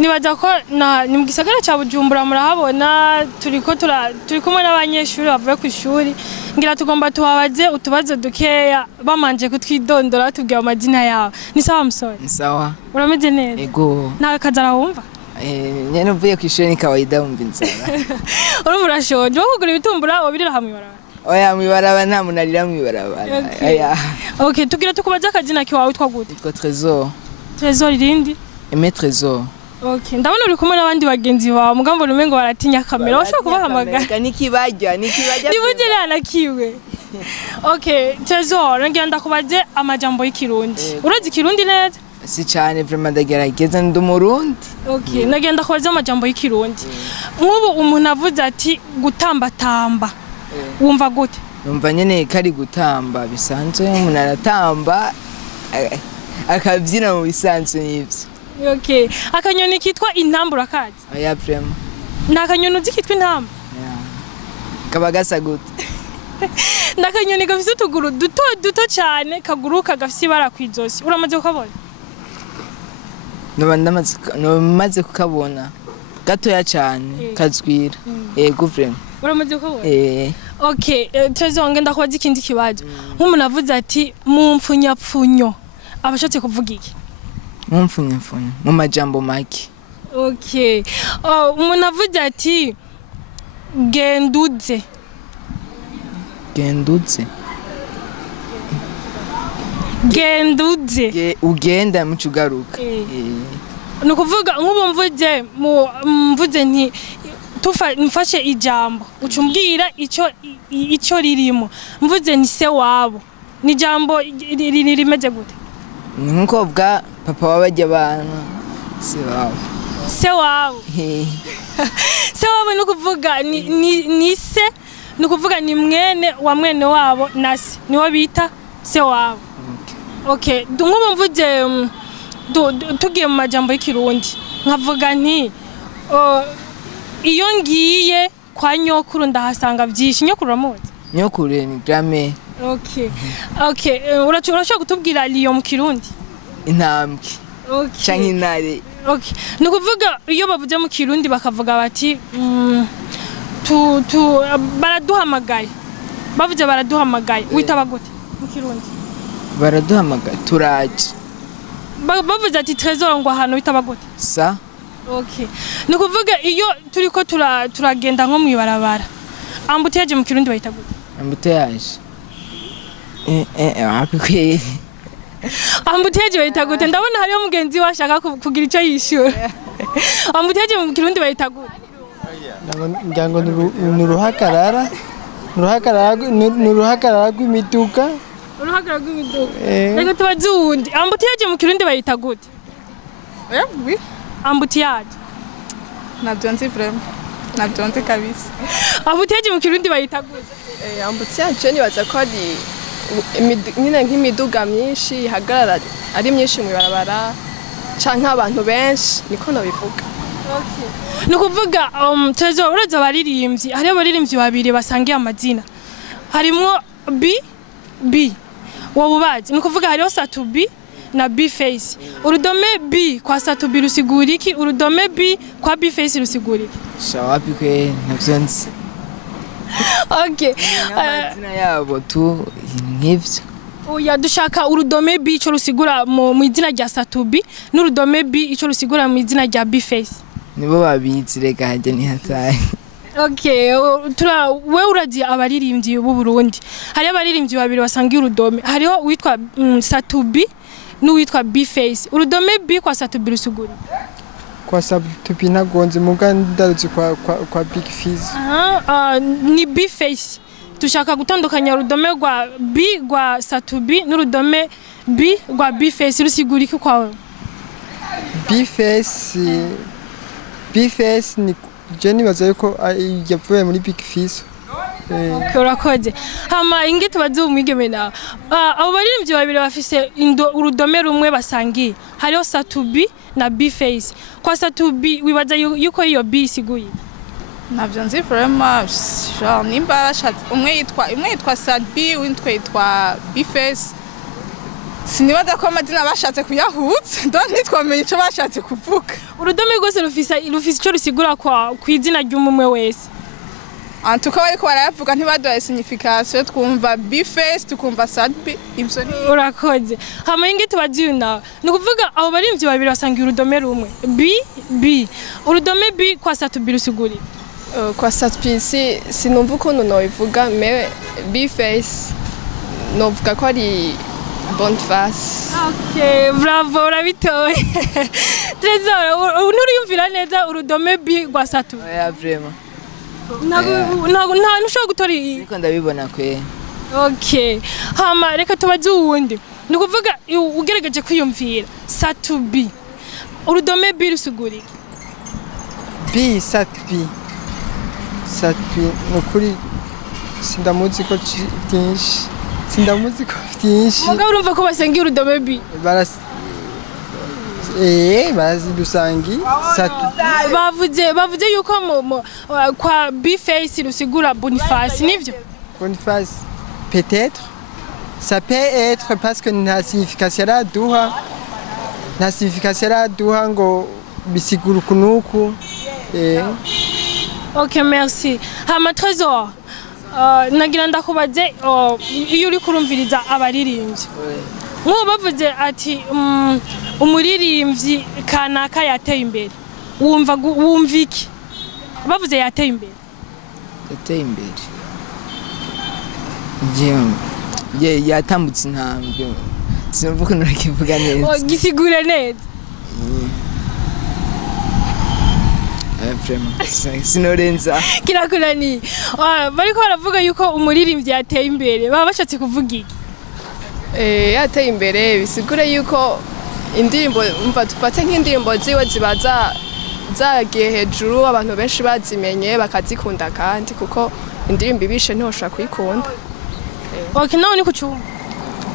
nibaza ko ni mu gisagara ca Bujumbura murahabona turi kumwe n'abanyeshuri bavuye ku ishuri ngira tugomba tuhabaze utubazo dukeya bamanje kutwidondora tubwiye amazina yabo ni sawa musore ni sawa urameze neza ego nawe kazara wumva nyene uvuye ku ishuri ni kawaida wumva inzara urumva urashonje wo kugura ibitumbura wabirira hamwe baraba oya mwibaraba nta munarira mwibaraba aya okay tugira tukubaza akazina kiwawe witwa gute yitwa Trésor irindi Aimé Trésor. Okay, ndabona uri kumwe n'abandi bagenzi bawe mugambo rumengo baratinya kamera. Ushobora kubahamagara. Nikibajya. Nibugere nakiwe. Okay, Trésor, ngenda kubaze amajambo y'ikirundi. Urazi ikirundi neza? Si cyane vraiment ndagerageza ndi umurundi. Okay, nagenda kubaze amajambo y'ikirundi. Nk'ubu umuntu avuze ati gutambatamba. Wumva gute? Numva nyene kari gutamba bisanzwe umuntu aratamba akabyina mu bisanzwe n'ivyo. Okay. Akanyoni kitwa intambura kazi. Oya vraiment. Nakanyoni uzi kitwa intamba? Yeah. Kaba gasa gute? Nakanyoni gafise utuguru duto cyane kaguruka gafise ibara kwizosi. Uramaze kukabona? Namaze kukabona. Gatoya cyane kazwira. Yego vraiment. Uramaze kukabona? Okay, Trésor ngenda kubaza ikindi kibazo. Nk'umuntu avuze ati mu mpfunyapfunyo. Abashatse kuvuga iki? Mumfunyafunya mu majambo make. Okay. Umuntu avuze ati genduze. Ugenda mu cugaruka. Nukuvuga nk'ubu mvuze nti mfashe ijambo ucumbwira ico ririmo. Mvuze ni se wabo. Ni jambo rimeze gute? Nkuko bwa papa wabajya bana se wabo se wabo nukuvuga ni se nukuvuga ni mwene wa mwene wabo nase niwo bita se wabo. Okay, nk'ubu mvuze tugiye mu majambo y'ikirundi nkavuga nti iyo ngiye kwa nyokuru ndahasanga byinshi. Nyokuru ramuzi? Nyokuru ni grame. Okay, urashobora kutubwira liyo mu kirundi? Intambwe. Okay. Canke intare. Okay. Nukuvuga iyo bavuze mu kirundi bakavuga bati baraduhamagaye. Bavuze baraduhamagaye. Witaba gute mu kirundi? Baraduhamagaye turaje. Bavuze ati Trésor ngo hano witaba gute? Sa. Okay. Nukuvuga iyo turiko turagenda nko mwibarabara. Ambutiyage mu kirundi bayita gute? Ambutiyage. Apikwe. Ambutiyage bayita gute? Ndabona hariyo mugenzi washaka kugira ico yishura. Ambutiyage mu kirundi bayita gute? Ngango nuruhakarara rw'imiduga. Uruhagarara rw'imiduga. Reka tubaze uwundi. Ambutiyage mu kirundi bayita gute? Oui. Ambutiyage. Nabyo nzi vraiment. Nabyo nzi kabisa. Ambutiyage mu kirundi bayita gute? Ambutiyage nibaza ko ari nyine nk'imiduga myinshi ihagarara ari myinshi mu barabara canke abantu benshi niko nabivuga. Okay. Nukuvuga Trésor uraza abaririmbyi hariyo abaririmbyi babiri basangiye amazina. Harimo B wabubazi. Nukuvuga hariyo Satubi na B face. Urudome B kwa Satubi rusigura iki? Urudome B kwa B face rusigura iki? Shawapi kwe navyonzi. Okay. Amazina yabo tu nk'ivyo. Oya dushaka urudome B ico rusigura mu izina rya Satubi n'urudome B ico rusigura mu izina rya B face. Nibo babizi rega haje ni hataye. Okay, we urazi abaririmbyi b'u Burundi. Hari abaririmbyi babiri basangiye urudome. Hariho witwa Satubi n'uwitwa B face. Urudome B kwa Satubi rusigura. Kwa Satubi nagonze mugandaruzi kwa Big Fizz. Ni B face. Tushaka gutandukanya urudome rwa B rwa Satubi n'urudome B rwa B face rusigura iki kwawe? B face ni Jenny baza yuko yavuye muri Big Fizz. Urakoze. Hama ingi tubaze umwigeme nawe. Abo baririmbyi babiri bafise urudome rumwe basangiye. Hariho Satubi na B face. Kwa Satubi wibaza yuko iyo B isiguye. Nabyo nzi vraiment genre nimba bashatse umwe yitwa Satubi undi yitwa B face. sinibaza ko amazina bashatse kuyahutsa ndo ntitwamenye ico bashatse kuvuga urudome rwose rufise ico rusigura ku izina ry'umwe wese antuka bariko barayavuga ntibaduhaye signification twumva biface tukumva sadbi ivyo ni urakoze hama ingi tubaziye nawe ni ukuvuga abo barimvyi babiri basangiye urudome rumwe b urudome b kwa satubi rusigura kwa satbi sinumva ukuntu nobivuga mais biface novuga ko ari bonne face. Ok, bravo, urabitoye. Trésor, nturiyumvira neza urudome b rwa satu. Oya vraiment. Nta nushobora gutora Siko ndabibona kwe. Ok. Hama reka tubaze uwundi. Ni ukuvuga ugerageje kwiyumvira satu b. Urudome b rusigura iki? B satbi. Satbi nukuri sindamuzi ko byinshi. Sindamuzi ko byinshi. Muga urumva ko basengiye urudome b. Barazi dusangi satu. Bavuze yuko kwa b face rusigura Boniface nivyo? Boniface peut-être ça peut être parce que nta signification ya duha. Nta signification ya duha ngo bisigura kunuku. Ok, merci. Hama Trésor. Nagira ndakubaze iyo uri kurumviriza abaririmbyi nk'ubu bavuze ati umuririmbyi kanaka yateye imbere wumva iki bavuze yateye imbere yatambutse intambwe sinumva ukuntu urakivuga neza gisigure neza sinorenza kirakunaniye bariko baravuga yuko umuririmbyi yateye imbere baba bashatse kuvuga iki yateye imbere bisigure yuko indirimbo umva tufate nk'indirimbo ziwe ziba zagiye hejuru abantu benshi bazimenye bakazikunda kandi kuko indirimbo ibishe ntihoshobora kuyikunda. Ok, nawe ni kucumva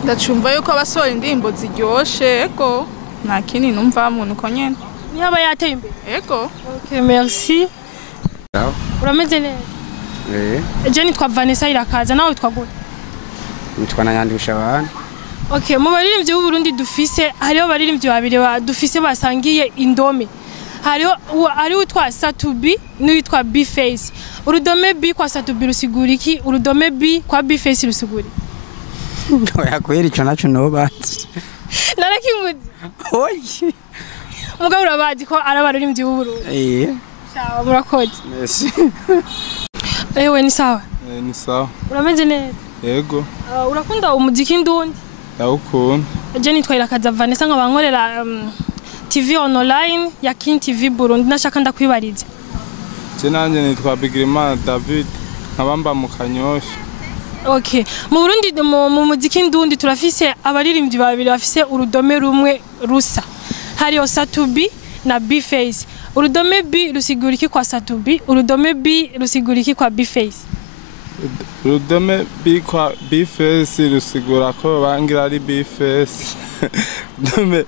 ndacumva yuko abasohora indirimbo ziryoshe ego nta kindi numva muntu uko nyene niba yateye imbere ego. Ok, merci. Urameze neza? Je nitwa Vanessa Irakaza nawe twagura nitwa nayandusha abantu. Ok, mu baririmbyi b'u Burundi dufise hariho baririmbyi babiri dufise basangiye indome. Hariho utwa Satubi n'uwitwa B-Face. Urudome B kwa Satubi rusigura iki? Urudome B kwa B-Face rusigura iki? Oya kweri ico naco nobazi. Narakimuzi. Oyi. Mugabo urabazi ko ari abaririmbyi b'u Burundi. Sawa, murakoze. Merci. Ewe ni sawa? Ni sawa. Urameze neza? Yego. Urakunda umuziki ndundi? Ndawukunda. Je nitwa Irakaza Vanessa nkabankorera TV online ya King TV Burundi nashaka ndakwibariza. Je nanje nitwa Bigrimana David nkabamba mu Kanyosha. Okay, mu Burundi mu muziki ndundi turafise abaririmbyi babiri bafise urudome rumwe rusa. Hariyo Satubi na B-Face. Urudome B rusigura iki kwa Satubi? Urudome B rusigura iki kwa B-Face? Urudome B kwa B-Face rusigura ko bangira ari B-Face. Urudome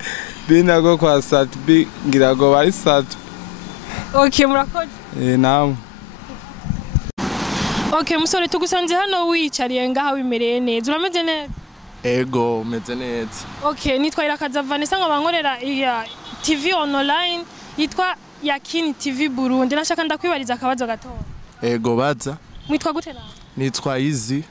B nago kwa Satubi ngira ngo bari Satu. Okay, murakoze. Nawe. Okay, musore tugusanze hano wicariye ngaha wimereye neza. Urameze neza? Ego, meze neza. Okay, nitwa Irakaza Vanessa nkabankorera TV online yitwa Yakini TV Burundi. Nashaka ndakwibariza akabazo gato. Ego baza. Mwitwa gute nawe? Nitwa Easy.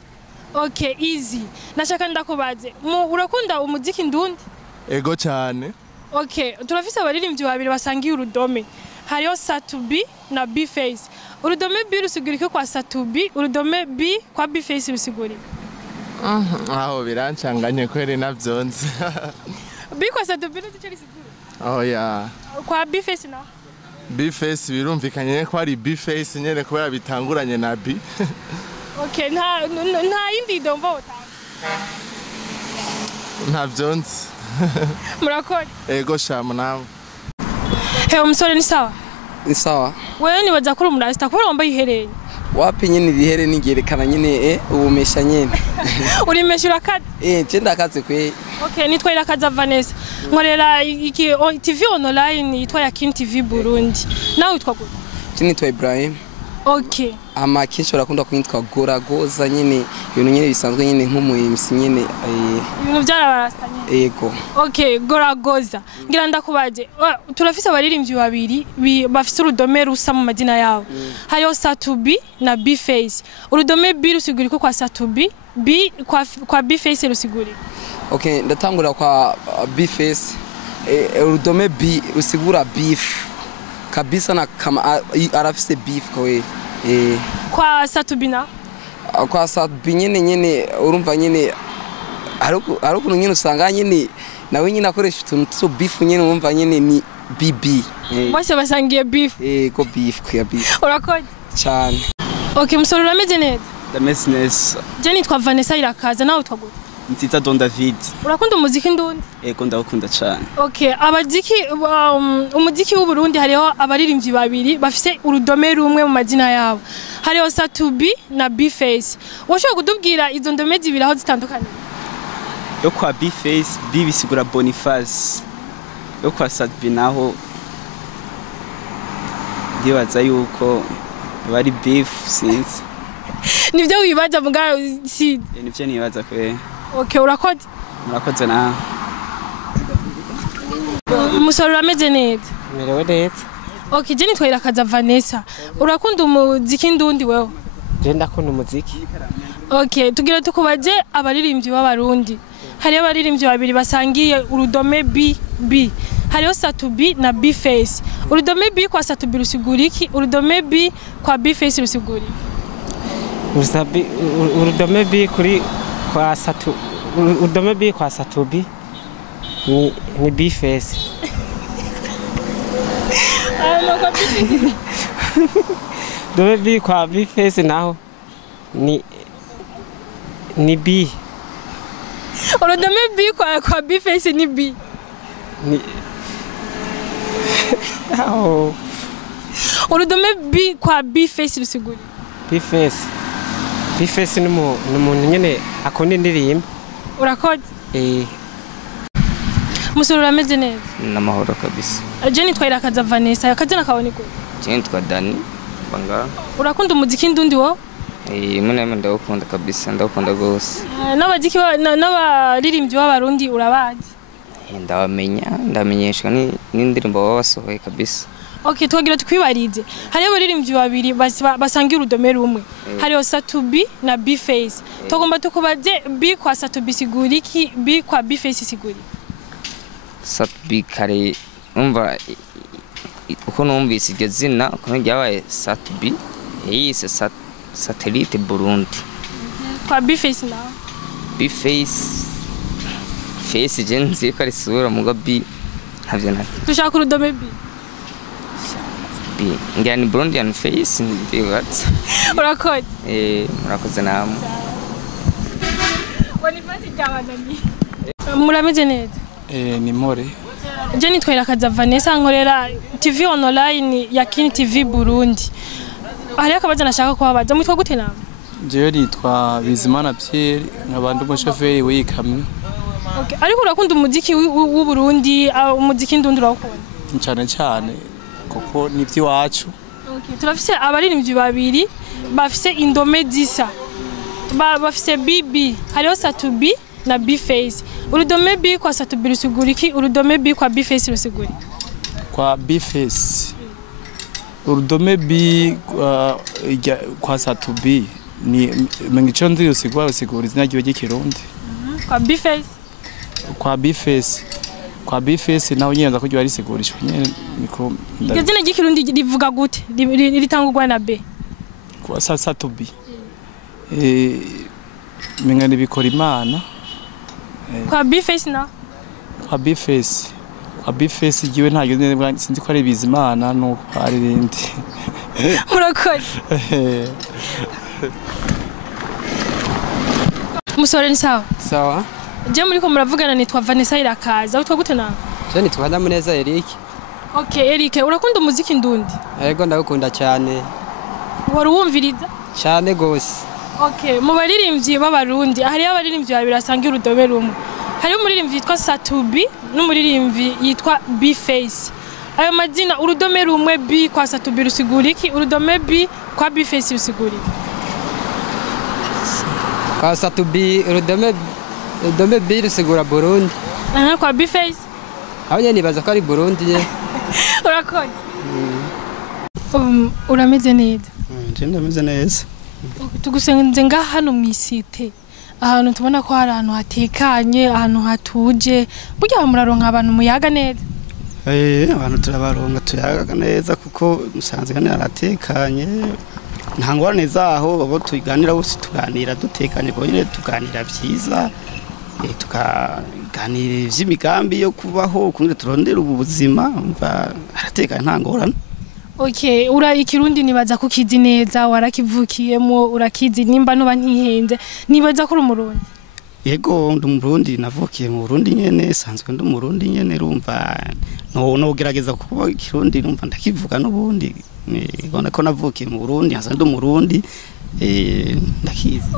Okay, Easy. Nashaka ndakubaze. Urakunda umuziki ndundi? Ego cyane. Okay, turafise abaririmbyi babiri basangiye urudome. Hariyo Satubi na B-Face. Urudome B rusigura iki kwa Satubi? Urudome B kwa B-Face rusigura iki? Aho birancanganye kwere navyonze. B kwa Satubi ruzice risigura? Oh ya. Kwa B-Face na? B-Face birumvikanye ko ari B-Face nyene kubera bitanguranye na B. Okay, nta yindi domva utanga. Navyonze. Murakoze. Ego shamu nawe. He umusore ni sawa? Ni sawa. Wewe ni waza kuri umurasta kubera wambaye ihereni. Wapi nyene ibihere nigerekana nyene ubumesha nyene. Urimesha urakata? Je ndakatse kwe. Okay, nitwa Irakaza Vanessa. Nkorera iki TV online yitwa ya King TV Burundi. Nawe witwa gute? Je nitwa Ibrahim. Okay. Ama kenshi barakunda kwitwa goragoza nyene ibintu nyene bisanzwe nyene nk'umuhimsi nyene Ibintu byarabarastanye. yego. Okay, goragoza. Ngira ndakubaje. Turafise abaririmbyi babiri bafise urudome rusa mu madina yabo. Hariho Satubi na B-Face. Urudome B rusigura ko kwa Satubi, B kwa B-Face rusigura. Okay, ndatangura kwa B-Face. Urudome B rusigura beef. Kabisa na kama arafise beef kowe. Kwa Satubina? Kwa Satubi nyene urumva nyene ariko nyene usanga nyene nawe nyene akoresha utuntu so beef nyene urumva nyene ni bibi. Bose basangiye beef. Ko beef kwa beef. Urakoze cyane. Okay, musoro urameze neza? Ndameze neza. Je nitwa Vanessa Irakaza nawe utwaguye. Nziza Don David. Urakunda umuziki ndundi? Yego ndawukunda cyane. Okay, abaziki umuziki w'u Burundi hariho abaririmbyi babiri bafise urudome rumwe mu mazina yabo. Hariho Satubi na B-Face. Washobora kudubwira izo ndome zibiri aho zitandukanye? Yo kwa B-Face, B bisigura Boniface. Yo kwa Satubi naho ndibaza yuko bari beef since. Nivyo wibaza muga si. Nivyo nibaza kwe. Okay, urakoze. Murakoze na. Musoro urameze neza? Merewe neza. Okay, je nitwa Irakaza Vanessa. Urakunda umuziki ndundi wewe? Je ndakunda umuziki. Okay, tugira tukubaje abaririmbyi b'abarundi. Hariho abaririmbyi babiri basangiye urudome B. Hariho Satubi na B-Face. Urudome B kwa Satubi rusigura iki? Urudome B kwa B-Face rusigura iki? Urudome B kuri kwa Satubi. Urudome B kwa Satubi ni B-Face. Urudome B kwa B-Face naho ni B. Urudome B kwa B-Face ni B. Urudome B kwa B-Face rusigura B-Face ni umuntu nyene akunda indirimbo. Urakoze? Musoro urameze neza? Namahoro kabisa. Je nitwa Irakaza Vanessa, akazina kawe ni gute? Je nitwa Dani Banga. Urakunda umuziki ndundi wo? Muna ndawukunda kabisa, ndawukunda gose. N'abaziki n'abaririmbyi b'abarundi urabazi? Ndamenyeshwa n'indirimbo baba basohoye kabisa. Okay, twagira tukwibarize. Hariho abaririmbyi babiri basangira urudome rumwe. Hariho Satubi na B-Face. Tugomba tukubaze B kwa Satubi sigura iki, B kwa B-Face sigura iki? Satubi kare umva uko numvise iryo zina uko ryabaye Satubi yise Satellite Burundi. Kwa B-Face na B-Face Face je nzi ko ari sura muga B ntavyo nari. Dushaka urudome B. Ngira ni Burundian Face ndibatse. Urakoze? Murakoze namwe. Bonifasi cyabazanye. Murameze neza? Ni more. Je nitwa Irakaza Vanessa nkorera TV online ya Kini TV Burundi. Hariho akabaza nashaka kubabaza mwitwa gute nawe? Jewe nitwa Bizimana Pierre nkabandi umushoferi w'ikamyo. Okay, ariko urakunda umuziki w'u Burundi, umuziki ndundi urakunda? Cyane kuko nivyo wacu. Okay, turafise abaririmbyi babiri bafise indome zisa. Bafise bibi, hariho Satubi na B-Face. Urudome B kwa Satubi rusigura iki? Urudome B kwa B-Face rusigura? Kwa B-Face. Urudome B kwa Satubi ni mengicho ndi rusigura izina ry'ikirundi. Kwa B-Face. Kwa B-Face nawe nyenda ko ari sigurishwe nyene niko iryo zina ry'ikirundi rivuga gute? Ritangurwa na B. Kwa Satubi. Mengane bikora Imana. Kwa B-Face na? Kwa B-Face giwe ntago sinzi ko ari Bizimana no ari rindi. Murakoze. Musore ni sawa? Sawa. Je muri ko muravugana nitwa Vanessa Irakaza. Utwa gute nawe? Je nitwa Ndamuneza Eric. Okay, Eric, urakunda umuziki ndundi? Yego ndawukunda cyane. Wari wumviriza? Cyane gose. Okay, mu baririmbyi b'abarundi, hariho abaririmbyi babiri basangira urudome rumwe. Hariho umuririmbyi yitwa Satubi n'umuririmbyi yitwa B-Face. ayo mazina urudome rumwe b kwa satubi rusigura iki urudome b kwa b face rusigura iki kwa satubi urudome b rusigura Burundi kwa b face aho nyene nibaza ko ari Burundi nyene urakoze urameze neza nje ndameze neza tugusenze nga hano mwisite ahantu tubona ko hari ahantu hatekanye ahantu hatuje burya muraronka abantu muyaga neza abantu turabaronga tuyaga neza kuko musanze kandi haratekanye nta ngorane zaho abo tuganira bose tuganira dutekanye ko nyine tuganira vyiza tukaganira ivy'imigambi yo kubaho kugira turondera ubuzima umva haratekanye nta ngorane. Okay, ikirundi nibaza ko kizi neza warakivukiyemo urakizi nimba nuba ntihenze nibaza ko umurundi yego ndi umurundi navukiye mu Burundi nyene sanzwe ndi umurundi nyene rumva no gerageza kuba ikirundi rumva ndakivuga n'ubundi ubona ko navukiye mu Burundi hasa ndi umurundi ndakizi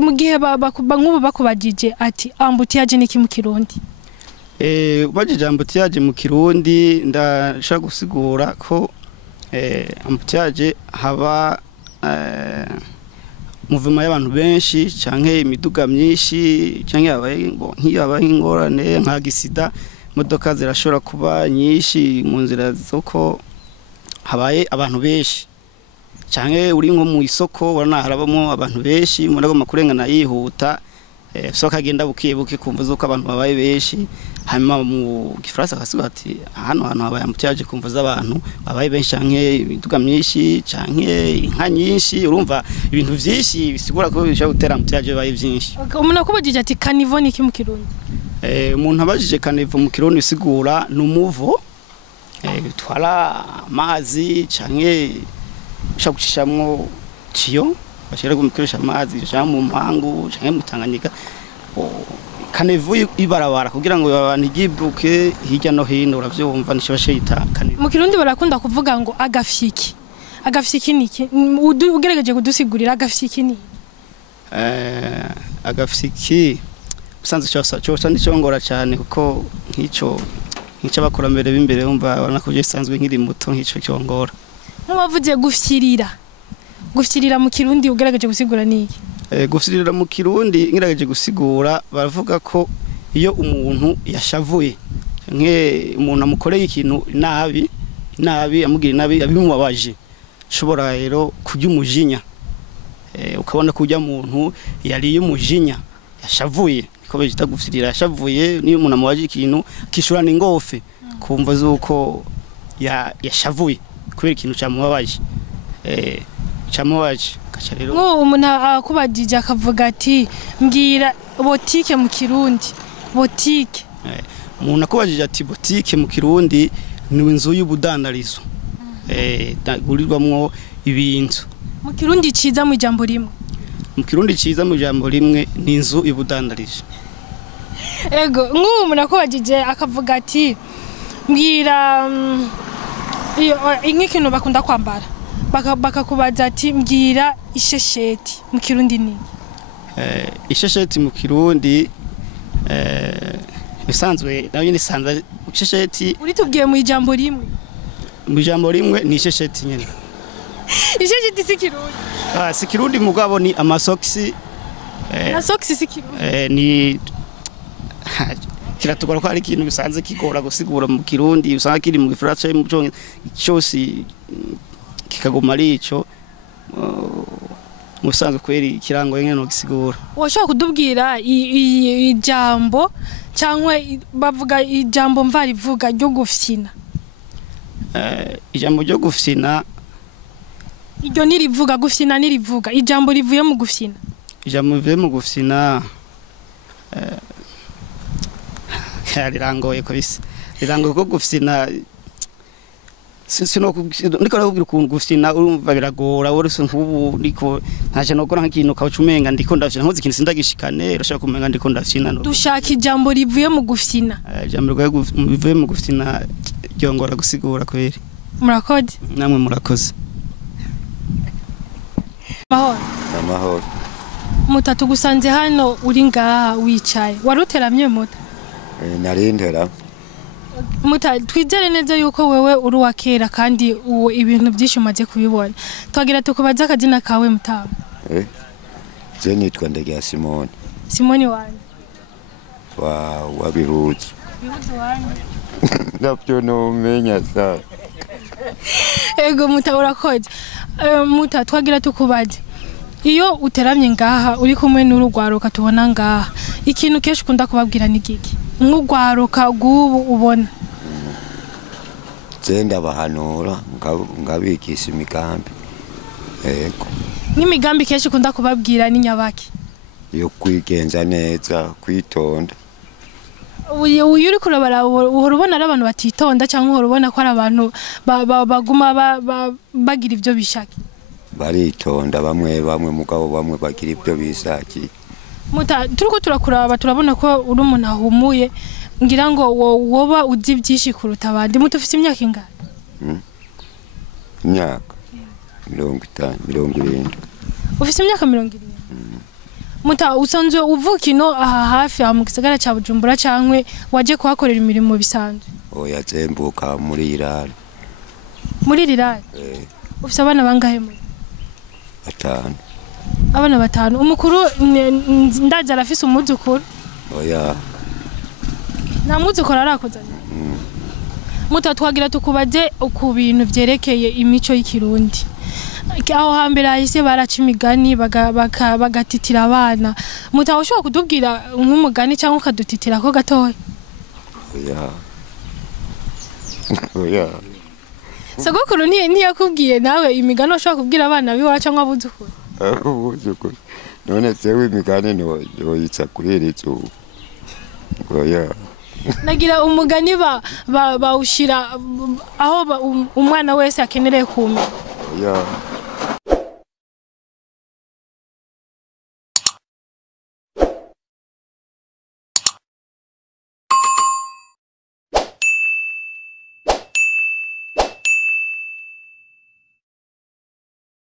mu gihe nk'ubu bakubajije ati ambutiyaje niki mu kirundi ubajije ambutiyaje mu kirundi ndashaka gusigura ko ambutiyaje haba muvuma y'abantu benshi canke imiduga myinshi canke habaye ingorane nka gisida imodoka zirashobora kuba nyinshi mu nzira zoko habaye abantu benshi canke uri nko mu isoko urana harabamo abantu benshi muragoma kurengana yihuta so kagenda bukiye kumva zuko abantu babaye benshi hanyuma mu gifaransa akasiga ati hano habaye ambutiyaje kumva z'abantu babaye benshi canke imiduga myinshi canke inka nyinshi urumva ibintu vyinshi bisigura ko bishobora gutera ambutiyaje babaye vyinshi umuntu akubajije ati kanivo niki mu kirundi umuntu abajije kanivo mu kirundi bisigura numuvo bitwara amazi canke ushagucishamwo ciyo bashira gukoresha amazi mu mpangu canke mutanganyika kanevu ibarabara kugira ngo abantu igibuke hirya no hino uravyumva nishobashe yitakane mu kirundi barakunda kuvuga ngo agafyiki niki ugerageje kudusigurira agafyiki ni agafyiki usanze cyo ndicongora cyane kuko nkico bakora mbere b'imbere umva bana ko gisanzwe nkiri muto nkico cyongora nk'abavuze gufyirira mu kirundi ugerageje gusigura niki gufyirira mu kirundi ngerageje gusigura baravuga ko iyo umuntu yashavuye umuntu amukoreye ikintu nabi amugira nabi abimubabaje shobora rero kujya umujinya ukabona kujya muntu yari umujinya yashavuye ko bita gufyirira yashavuye niyo umuntu amubaje ikintu kishurana ingofe kumva zuko yashavuye kubera ikintu cyamubabaje cyamubaje ngo umuntu akubajije akavuga ati mbwira botike mu kirundi botike umuntu akubajije ati botike mu kirundi ni inzu y'ubudandarizo gurirwamwo ibintu mu kirundi ciza mu jambo rimwe ni inzu y'ubudandarizo ego umuntu akubajije akavuga ati mbwira nk'ikintu bakunda kwambara bakakubaza ati mbwira ishesheti mu kirundi ni ishesheti mu kirundi bisanzwe nayo nisanza ishesheti uri tubwiye mu ijambo rimwe ni ishesheti nyene ishesheti si kirundi si kirundi mugabo ni amasokisi na sokisi si kirundi ni kiratugora ko ari ikintu bisanze kigora gusigura mu kirundi usanga kiri mu gifaransa mu cyose kikaguma ari ico musanzwe kweri ikirango nyene no gisigura washaka kudubwira ijambo cyangwa bavuga ijambo mvarivuga ryo gufyina ijambo ryo gufyina iryo nirivuga gufyina nirivuga ijambo rivuye mu gufyina rirangoye kabisa rirangoye ko gufyina niko nakubwira ukuntu gufyina urumva biragora wose nk'ubu niko ntaje nokora nk'ikintu kaucumenga ndiko ndafyina nkoze ikintu sindagishikane urashaka kumenga ndiko ndafyina dushaka ijambo rivuye mu gufyina ijambo rivuye mu gufyina ryongora gusigura kweri murakoze namwe murakoze amahoro mutatu gusanze hano uri ngaha wicaye waruteramye muta narindera muta twizere neza yuko wewe uri wa kera kandi ibintu byinshi umaze kubibona twagira tukubaza akazina kawe mutama je nitwa Ndege Simoni wanjye wa bihuza wanjye navyo nomenya sa ego muta urakoze muta twagira tukubaze iyo uteramye ngaha uri kumwe n'urugwaruka tubona ngaha ikintu kenshi ukunda kubabwira ni giki nk'urwaruka gubu ubona zenda bahanura ngabigisha imigambi ego n'imigambi kenshi ukunda kubabwira ni nyabaki yo kwigenza neza kwitonda uyu uri kurabara uhora ubona ari abantu batitonda cyangwa uhora ubona ko ari abantu baguma bagira ibyo bishaka baritonda bamwe mugabo bamwe bagira ibyo bishakiye muta turiko turakuraba turabona ko uri umuntu ahumuye ngira ngo woba uzi byinshi kuruta abandi muto ufite imyaka ingana imyaka 50 ufite imyaka 70 muta usanzwe uvuka ino aha hafi mu gisagara cya Bujumbura cankwe waje kuhakorera imirimo bisanzwe oya zembuka muri irari ufite abana bangahe mu abana 5 umukuru ndaza arafise umuzukuru oya nta muzukuru arakuzanye muta twagira tukubaze ku bintu byerekeye imico y'ikirundi aho hambere ahise baraca imigani bagatitira abana muta ushobora kudubwira nk'umugani cyangwa ukadutitira ko gatoya oya sogokuru ntiyakubwiye nawe imigani ushobora kubwira abana biwacu cyangwa abuzukuru none zewe imigani yoyitsa kuhereza oya nagira umugani bawushira aho umwana wese akenereye kumenya